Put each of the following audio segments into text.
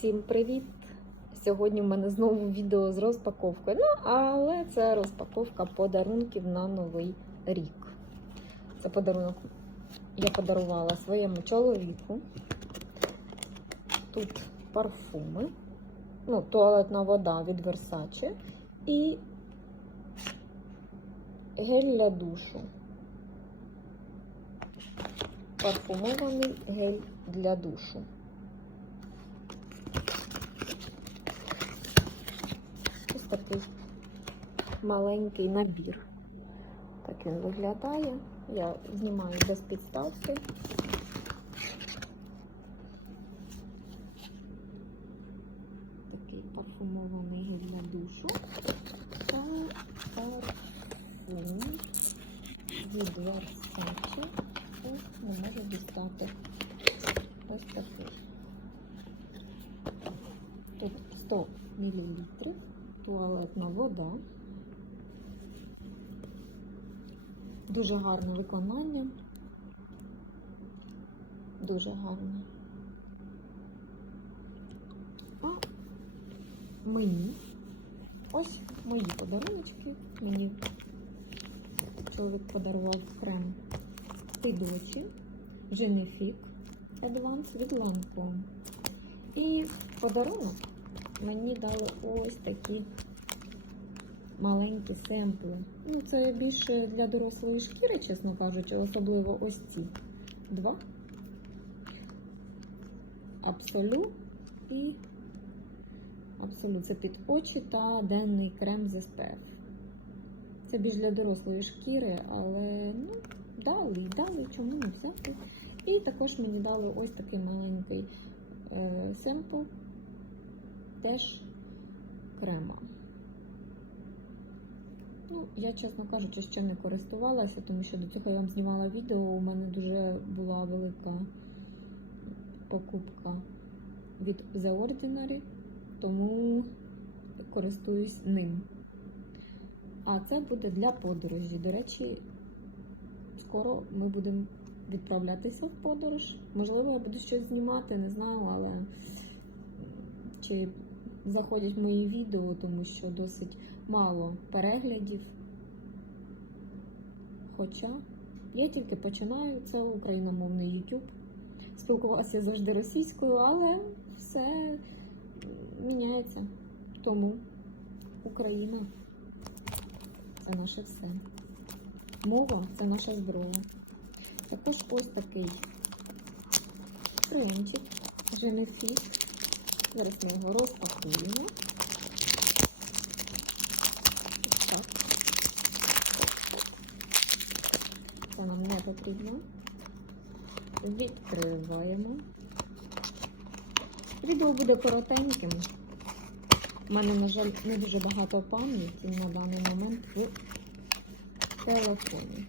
Всім привіт! Сьогодні в мене знову відео з розпаковкою. Ну, але це розпаковка подарунків на Новий рік. Це подарунок я подарувала своєму чоловіку. Тут парфуми, ну, туалетна вода від Versace і гель для душу. Парфумований гель для душу. Ось такий маленький набір. Так він виглядає. Я знімаю без підставки. Такий парфумований гель для душу. Та парфум від Versace. Ось не можу дістати. Ось такий. Тут 100 мл туалетна вода. Дуже гарне виконання. Дуже гарне. А мені ось мої подаруночки. Мені чоловік подарував крем під очі Genefix Advance від Lancome. І подарунок мені дали ось такі маленькі семпли. Ну, це більше для дорослої шкіри, чесно кажучи, особливо ось ці два. Абсолют і Абсолют це під очі та денний крем з SPF. Це більш для дорослої шкіри, але ну, дали, дали, чому не взяти. І також мені дали ось такий маленький е, семпл теж крема. Ну, я, чесно кажучи, ще не користувалася, тому що до цього я вам знімала відео. У мене дуже була велика покупка від The Ordinary, тому користуюсь ним. А це буде для подорожі. До речі, скоро ми будемо відправлятися в подорож. Можливо, я буду щось знімати, не знаю, але чи заходять мої відео, тому що досить мало переглядів. Хоча я тільки починаю, це україномовний YouTube. Спілкувалася завжди російською, але все міняється. Тому Україна це наше все. Мова це наша зброя. Також ось такий кремчик Женефік. Зараз ми його розпакуємо. Це нам не потрібно. Відкриваємо. Відео буде коротеньким. У мене, на жаль, не дуже багато пам'яті на даний момент в телефоні.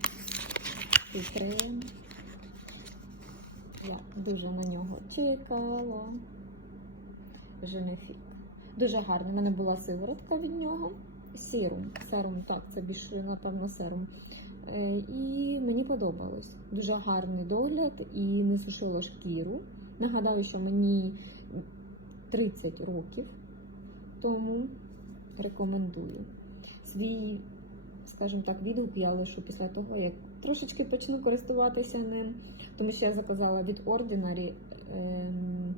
Відкриємо. Я дуже на нього чекала. Женефік. Дуже гарний. У мене була сиворотка від нього. Серум. Серум, так, це більше, напевно, серум. Е, І мені подобалось. Дуже гарний догляд і не сушила шкіру. Нагадаю, що мені 30 років, тому рекомендую. Свій, скажімо так, відгук я лишу після того, як трошечки почну користуватися ним, тому що я заказала від Ordinary ем,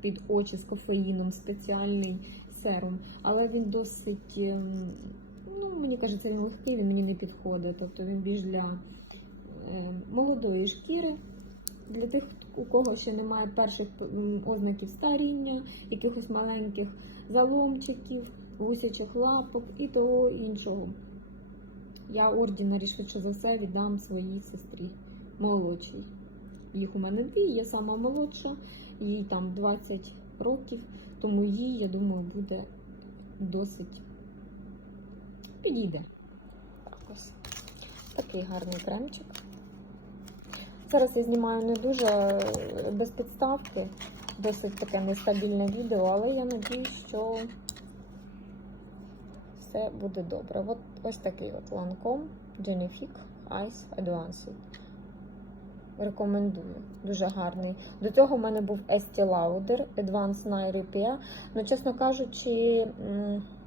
під очі з кофеїном спеціальний серум, але він досить, ем, ну, мені кажеться, він легкий, він мені не підходить. Тобто він більш для ем, молодої шкіри, для тих, у кого ще немає перших ознаків старіння, якихось маленьких заломчиків, гусячих лапок і того іншого. Я ордінарі швидше за все віддам своїй сестрі молодшій. Їх у мене дві, я сама молодша, їй там 20 років, тому їй, я думаю, буде досить підійде. Так ось. Такий гарний кремчик. Зараз я знімаю не дуже е, без підставки, досить таке нестабільне відео, але я надіюсь, що все буде добре. От ось такий от Lancome Genifique Ice Advanced. Рекомендую. Дуже гарний. До цього в мене був Estee Lauder Advanced Night Repair. Ну, чесно кажучи,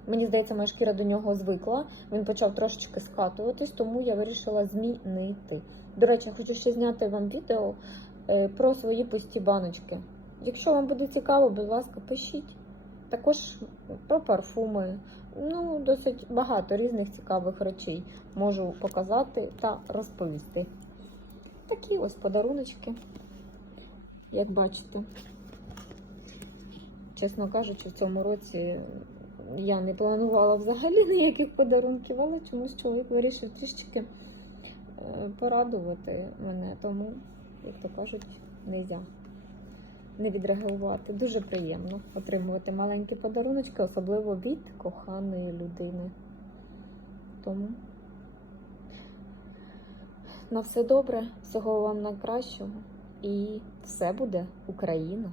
мені здається, моя шкіра до нього звикла. Він почав трошечки скатуватись, тому я вирішила змінити. До речі, хочу ще зняти вам відео е, про свої пусті баночки. Якщо вам буде цікаво, будь ласка, пишіть. Також про парфуми. Ну, досить багато різних цікавих речей можу показати та розповісти. Такі ось подаруночки, як бачите. Чесно кажучи, в цьому році я не планувала взагалі ніяких подарунків, але чомусь чоловік вирішив трішечки е, порадувати мене, тому, як то кажуть, нельзя не відреагувати. Дуже приємно отримувати маленькі подаруночки, особливо від коханої людини. Тому на все добре, всього вам найкращого і все буде Україна!